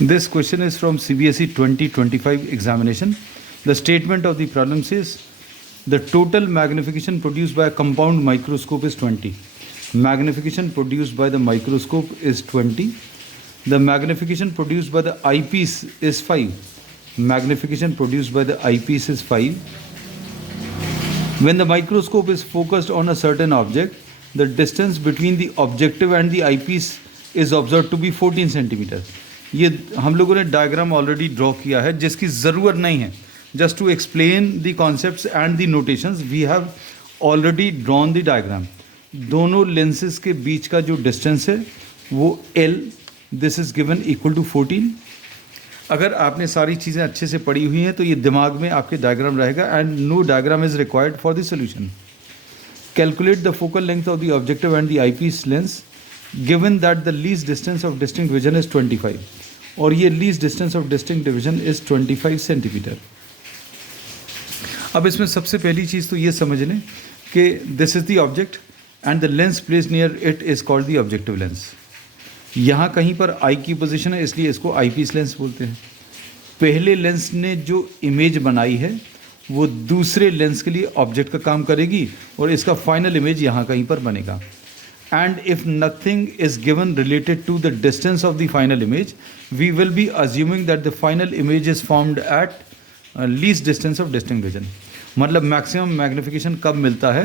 This question is from CBSE 2025 examination. The statement of the problem says the total magnification produced by a compound microscope is 20. Magnification produced by the microscope is 20. The magnification produced by the eyepiece is 5. Magnification produced by the eyepiece is 5. When the microscope is focused on a certain object, the distance between the objective and the eyepiece is observed to be 14 centimeter. ये हम लोगों ने diagram already draw किया है जिसकी ज़रूरत नहीं है. Just to explain the concepts and the notations we have already drawn the diagram. दोनों लेंसेज के बीच का जो डिस्टेंस है वो L, this is given equal to 14. अगर आपने सारी चीज़ें अच्छे से पढ़ी हुई हैं तो ये दिमाग में आपके डायग्राम रहेगा and no diagram is required for the solution. Calculate the focal length of the objective and the eyepiece lens given that the least distance of distinct vision is 25 और ये least distance of distinct division is 25 centimetre. अब इसमें सबसे पहली चीज़ तो ये समझ लें कि this is the object and the lens place near it is called the objective lens. यहाँ कहीं पर आई की पोजीशन है इसलिए इसको आई पीस लेंस बोलते हैं. पहले लेंस ने जो इमेज बनाई है वो दूसरे लेंस के लिए ऑब्जेक्ट का काम करेगी और इसका फाइनल इमेज यहाँ कहीं पर बनेगा. And if nothing is given related to the distance of the final image, we will be assuming that the final image is formed at least distance of distinct vision. मतलब maximum magnification कब मिलता है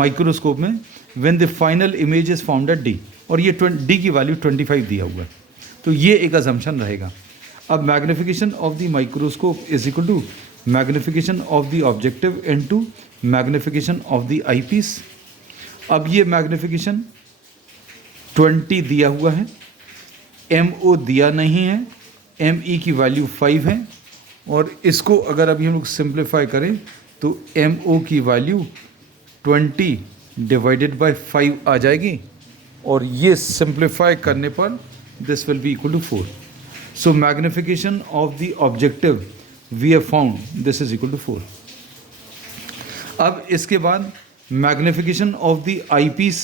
microscope में? when the final image is formed at D. और ये D की value 25 दिया हुआ है तो ये एक assumption रहेगा. अब magnification of the microscope is equal to magnification of the objective into magnification of the eyepiece. अब ये मैग्निफिकेशन 20 दिया हुआ है, MO दिया नहीं है, ME की वैल्यू 5 है और इसको अगर अभी हम लोग सिंप्लीफाई करें तो MO की वैल्यू 20 डिवाइडेड बाय 5 आ जाएगी और ये सिंप्लीफाई करने पर this will be equal to 4. So magnification of the objective we have found this is equal to 4. अब इसके बाद magnification of the eyepiece,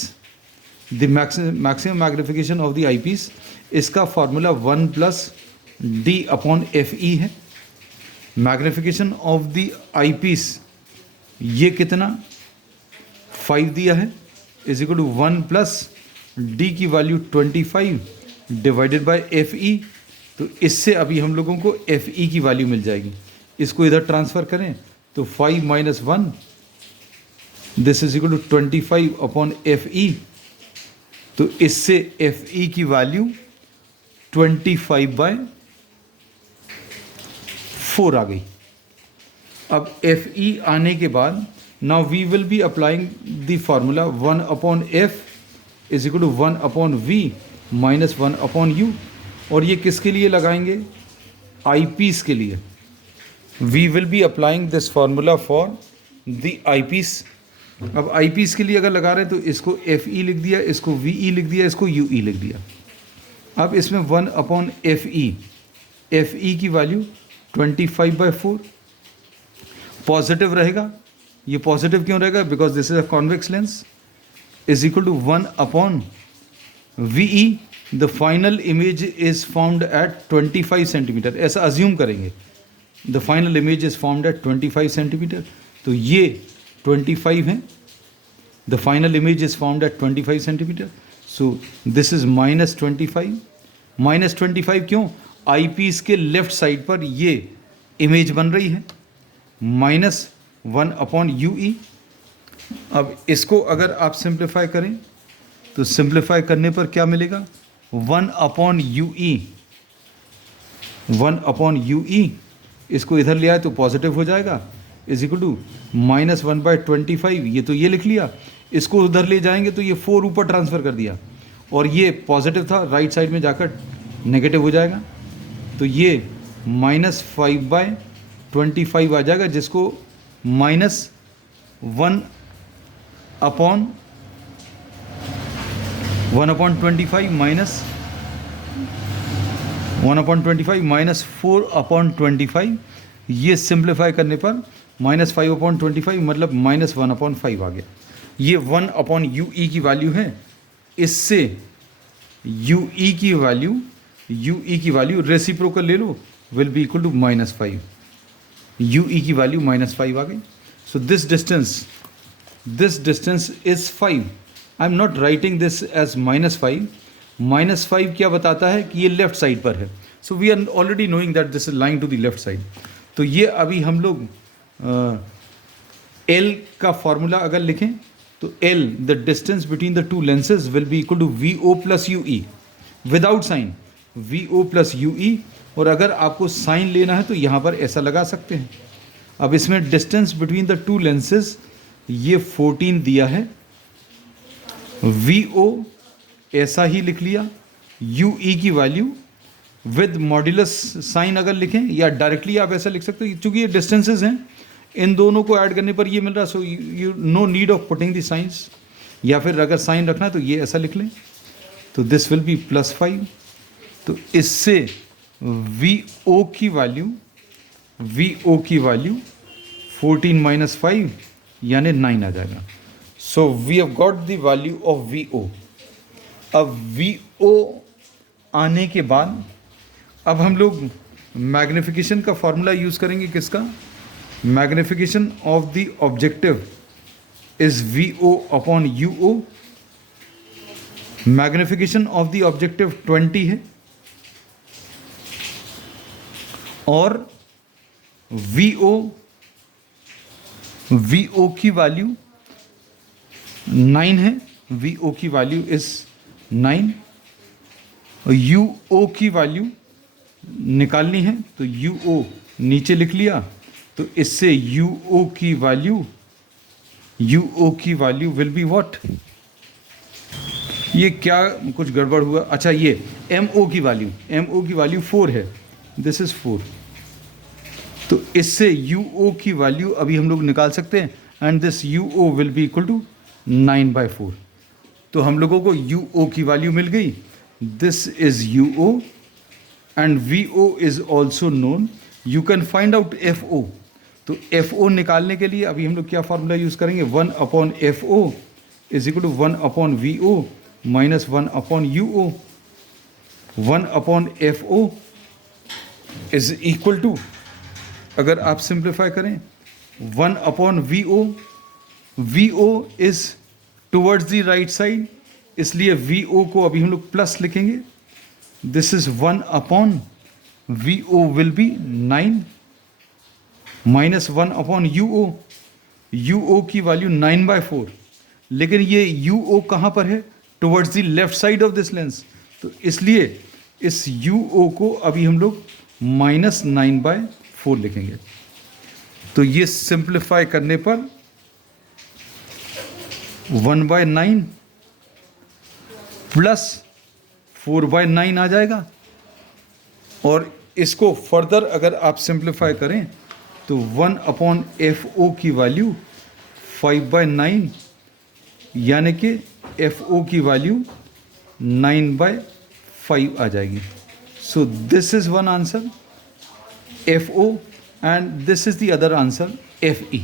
the maximum magnification of the eyepiece, इसका formula 1 plus D upon FE है. Magnification of the eyepiece ये कितना 5 दिया है is equal to 1 plus D की वैल्यू 25 डिवाइडेड बाय FE. तो इससे अभी हम लोगों को FE की वैल्यू मिल जाएगी. इसको इधर ट्रांसफ़र करें तो 5 minus 1 this is equal to 25 upon FE. तो इससे FE की वैल्यू 25 बाय 4 आ गई. अब FE आने के बाद now we will be applying the formula 1 upon F is equal to 1 upon V minus 1 upon U. और ये किसके लिए लगाएंगे? आईपीस के लिए. We will be applying this formula for the eyepiece. अब आईपीस के लिए अगर लगा रहे हैं तो इसको FE लिख दिया, इसको VE लिख दिया, इसको UE लिख दिया. अब इसमें 1 अपॉन FE की वैल्यू 25 बाई 4 पॉजिटिव रहेगा. ये पॉजिटिव क्यों रहेगा? Because this is a convex lens is equal to 1 upon VE. The final image is formed at 25 centimetre. ऐसा अज्यूम करेंगे the final image is formed at 25 centimetre. तो ये 25 है. The final image is formed at 25 centimetre. So this is minus 25. Minus 25 क्यों? आई piece के left side पर ये image बन रही है माइनस 1 अपॉन UE. अब इसको अगर आप सिंप्लीफाई करें तो सिंप्लीफाई करने पर क्या मिलेगा? 1 अपॉन UE. 1 अपॉन UE इसको इधर ले आए तो पॉजिटिव हो जाएगा is equal to minus 1 by 25. ये तो ये लिख लिया. इसको उधर ले जाएंगे तो ये 4 ऊपर ट्रांसफ़र कर दिया और ये पॉजिटिव था राइट साइड में जाकर नेगेटिव हो जाएगा. तो ये माइनस 5 बाई 25 आ जाएगा जिसको minus 1 upon 25 minus 1 upon 25 minus 4 upon 25. ये सिंप्लीफाई करने पर माइनस 5 अपॉन 25 मतलब माइनस 1 अपॉन 5 आ गया. ये 1 अपॉन UE की वैल्यू है. इससे UE की वैल्यू यू ई की वैल्यू रेसिप्रोकल ले लो, will be equal to -5, U E की वैल्यू -5 आ गई. So this distance is 5. I am not writing this as -5. -5 क्या बताता है कि ये लेफ्ट साइड पर है. So we are already knowing that this is lying to the left side. तो ये अभी हम लोग L का फॉर्मूला अगर लिखें तो L the distance between the two lenses will be equal to VO plus UE without sign, VO plus UE. और अगर आपको साइन लेना है तो यहाँ पर ऐसा लगा सकते हैं. अब इसमें distance between the two lenses ये 14 दिया है, VO ऐसा ही लिख लिया, UE की वैल्यू विद मॉड्यूलस साइन अगर लिखें या डायरेक्टली आप ऐसा लिख सकते हो. चूंकि ये डिस्टेंसेज हैं, इन दोनों को ऐड करने पर ये मिल रहा. So you know need of putting the science. या फिर अगर साइन रखना है तो ये ऐसा लिख लें. तो दिस विल बी +5. तो इससे VO की वैल्यू 14 - 5 यानी 9 आ जाएगा. So we have got the value of VO. अब VO आने के बाद अब हम लोग मैग्निफिकेशन का फॉर्मूला यूज़ करेंगे. किसका? Magnification of the objective is VO upon UO. Magnification of the objective 20 है और VO की वैल्यू 9 है. VO की वैल्यू इज 9. UO की वैल्यू निकालनी है तो UO नीचे लिख लिया. तो इससे UO की वैल्यू विल बी व्हाट? ये क्या कुछ गड़बड़ हुआ? अच्छा, ये MO की वैल्यू 4 है. This is 4. तो इससे UO की वैल्यू अभी हम लोग निकाल सकते हैं and this UO will be equal to 9/4. तो हम लोगों को UO की वैल्यू मिल गई. This is UO and VO is also known. You can find out FO. तो FO निकालने के लिए अभी हम लोग क्या फॉर्मूला यूज़ करेंगे? 1/FO is equal to 1/VO minus 1/UO. 1/FO is equal to, अगर आप सिंप्लीफाई करें, 1/VO. VO is towards the right side, इसलिए VO को अभी हम लोग प्लस लिखेंगे. This is 1/VO will be 9 minus 1/UO. UO की वैल्यू 9/4. लेकिन ये UO कहाँ पर है? Towards the left side of this lens. तो इसलिए इस UO को अभी हम लोग -9/4 लिखेंगे. तो ये सिंप्लीफाई करने पर 1/9 प्लस 4/9 आ जाएगा. और इसको फर्दर अगर आप सिंप्लीफाई करें तो 1/FO की वैल्यू 5/9 यानी कि FO की वैल्यू 9/5 आ जाएगी. सो this is one answer FO and this is the other answer FE.